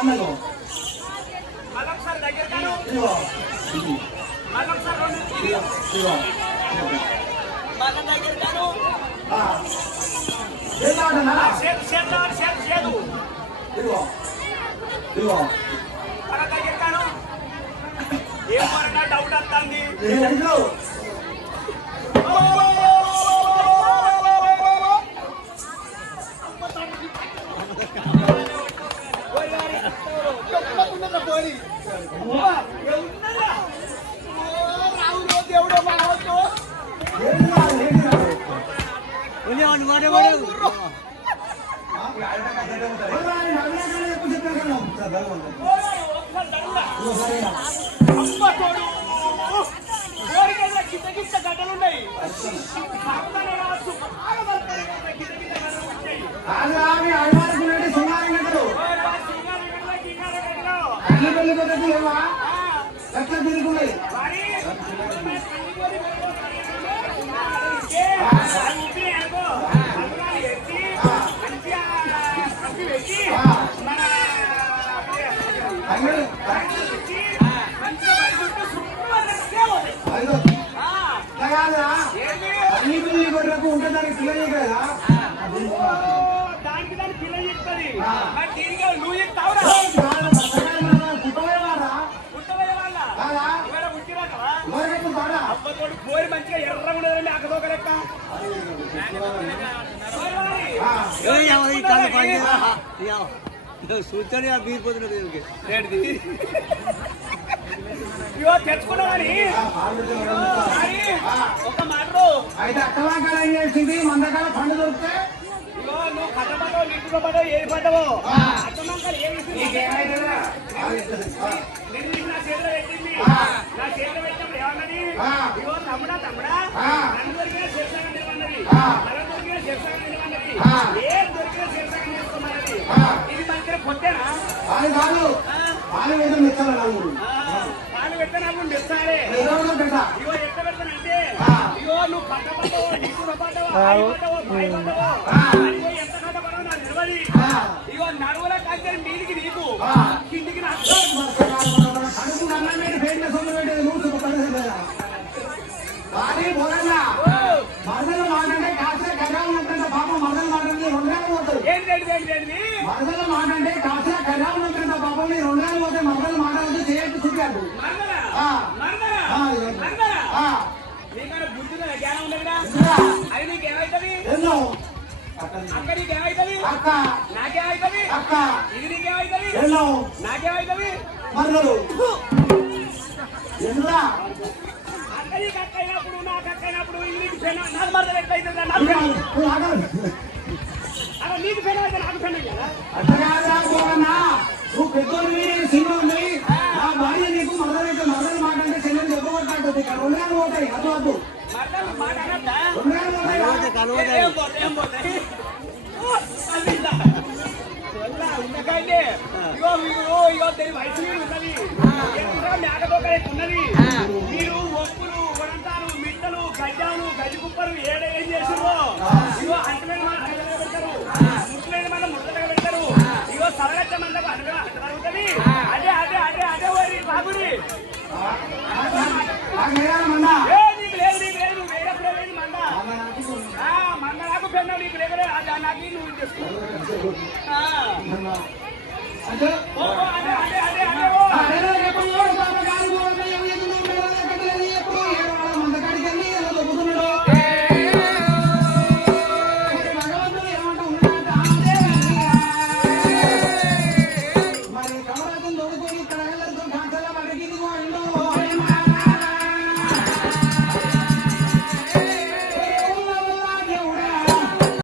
అన్నగో మరొకసారి దగ్గర కాను ఇదిగో ఇది మరొకసారి రెండు ఇదిగో మరొక దగ్గర కాను ఏదాడనా సేపు సేదు ఇదిగో ఇదిగో మరొక దగ్గర కాను ఏం మరొక డౌట్ వస్తుంది ఇదిగో గడ్డలున్నాయి ఎట్లా తిరుగున్నాయి ఉంటే దానికి పిల్లలు కదా దానికి దాని పిల్లలు చెప్తుంది నువ్వు చెప్తావురా అబ్బతోడు పోయి మంచిగా ఎర్రగా ఉండదండి అక్కదోక లెక్క సూచన బీరిపోతున్నది ఇవో తెచ్చుకున్నావని ఒక మాట అయితే అక్కలాకాల ఏం చేసింది మందకాల పండు దొరికితే ఇగో నువ్వు కట్టబడ్డావు నింటులో పడ్డావు ఏది పడ్డావు అత్తమాకాలు ఏమి నా చేతిలో పెట్టింది నా చేతిలో పెట్టినప్పుడు ఏమన్నది ఇగో తమ్ముడా నన్ను దొరికిన శిరసాగా నిలవన్నది నన్ను దొరికిన శిరసాగా నిలవన్నది ఏం దొరికిన శిరసాగా నిలుచుకోమన్నది ఇది మంచిగా పొట్టేనా పాలు వేయడం మెచ్చాలి నలుగురు పాలు పెట్టినప్పుడు మెచ్చాలే ఇగో ఎట్ట పెడతానంటే ఇగో నువ్వు కట్టబడ్డావు నింటులో పడ్డావు ఎంత కట్టబడవు నాకు నిలవది ఇగో నడువుల కంటే మీదికి నీకు కిందికి నాకు మరదలు మాటంటే కాసే కర్యాలు ఉంటుంటే పాపం మరదలు మాటంటే 2 నెలలు పోతారు మరదలు మాటంటే కాసే కర్యాలు ఉంటుంటే పాపం 2 నెలలు పోతే మరదలు మాటలతో చేయట్టు చూపాడు అది నీకేమవుతుంది అక్క నీకేమవుతుంది అక్క నాకేమవుతుంది అక్క ఇది నీకేమవుతుంది నాకేమవుతుంది మరదలు ఎందురా అక్క నీకు అక్క అయినప్పుడు నాకు అక్క అయినప్పుడు నీకు నాకు మరదలు ఎట్లయితుంది నీకు పెన్ అయితే నాకు పెన్ కదా నువ్వు పెద్దోడివి చిన్నోడివి నా భార్య నీకు మరదలైతే మరదలు మాట అంటే చెల్లెలు చెప్పబట్టాడు ఇక్కడ 2 నెలలు పోతాయి అది వద్దు 2 నెలలు పోతాయి మీరు ఒప్పులు వడంతారు మిట్టలు గడ్డాలు గడ్డి కుప్పలు ఏం చేసిరో ఇగో అంటలేని మన అంటగా పెడతారు ముట్లేని మన ముట్టగా పెడతారు ఇగో సరగచ్చ మందకు అంటగా అంటగలుగుతుంది అదే అదే అదే అదే ఓరి బాబుడి నీకు లేదు నువ్వు వేరేప్పుడే లేదు మంద మంద నాకు పెన్నా నీకు లేకలే నాకు నువ్వు చేసుకో అదే అదే అదే అదే